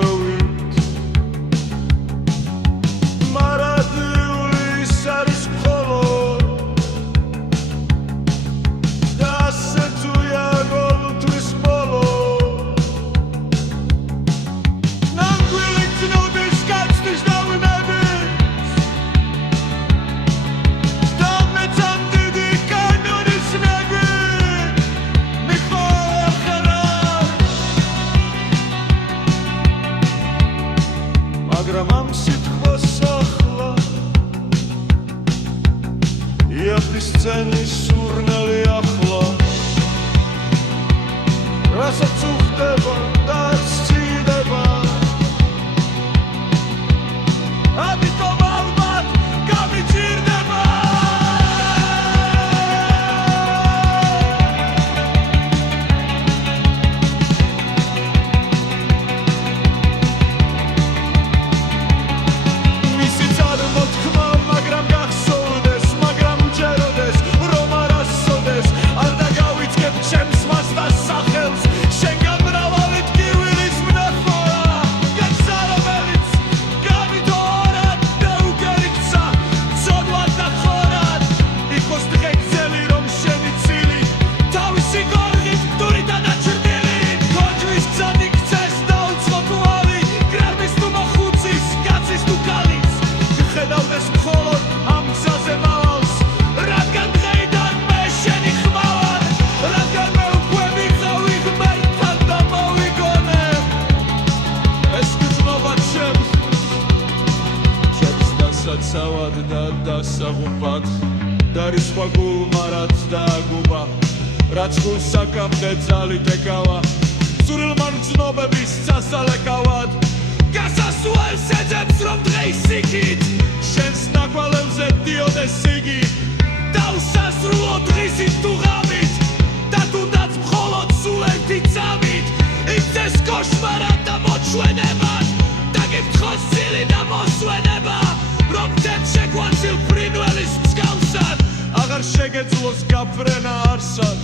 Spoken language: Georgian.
გაყვევით მარადიული ის არის მხოლოდ და ასე თუია გოლთვის ბოლო ნამდვილი გზნობის კაცთვის დავინებით და მეცამ დიდი კანონის ნები მაგრამ ამ სიტყვას ახლა იაფის სცენის სურნელი ახლა რასაც უხდება და სცდება ამიტომ ალბათ გამიჭირდება სავად და დასაღუპად დარისხვა გულმა რაც დააგუპა რაც გულს საკამდე ძალით ეკავა სურილმა მგზნობების სასალეკავად გასასვლელს ეძებს რომ დღეის იქით შენს ნაკვალევზე დიოდეს იგი და უსასრულო დღისით თუ ღამით და თუნდაც მხოლოდ სულ ერთი წამით იქცეს კოშმარად და მოჩვენებად და გიფრთხოს სილი და მოსვენება რომ თემ შეგვაცილ ფრინველის მსგავსად აღარ შეგეძლოს გაფრენა არსად